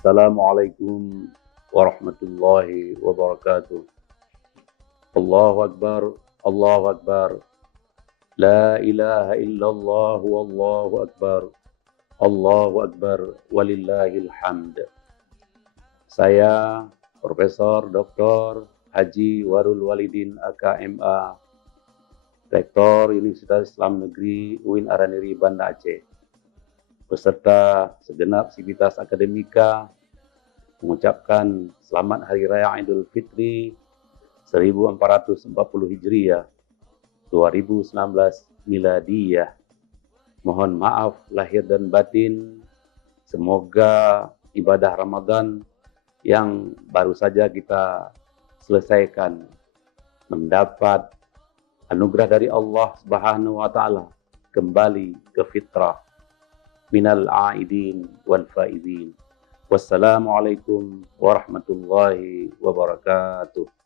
Assalamualaikum warahmatullahi wabarakatuh. Allahu Akbar, Allahu Akbar. La ilaha illallah wallahu akbar. Allahu Akbar walillahil hamd. Saya Profesor Dr. Haji Warul Walidin AKMA, Rektor Universitas Islam Negeri UIN Araniri Banda Aceh, beserta segenap sivitas akademika mengucapkan selamat Hari Raya Idul Fitri 1440 Hijriah 2019 Miladiyah. Mohon maaf lahir dan batin. Semoga ibadah Ramadan yang baru saja kita selesaikan mendapat anugerah dari Allah Subhanahu wa taala kembali ke fitrah. Minal aidin wal faizin. Wassalamualaikum warahmatullahi wabarakatuh.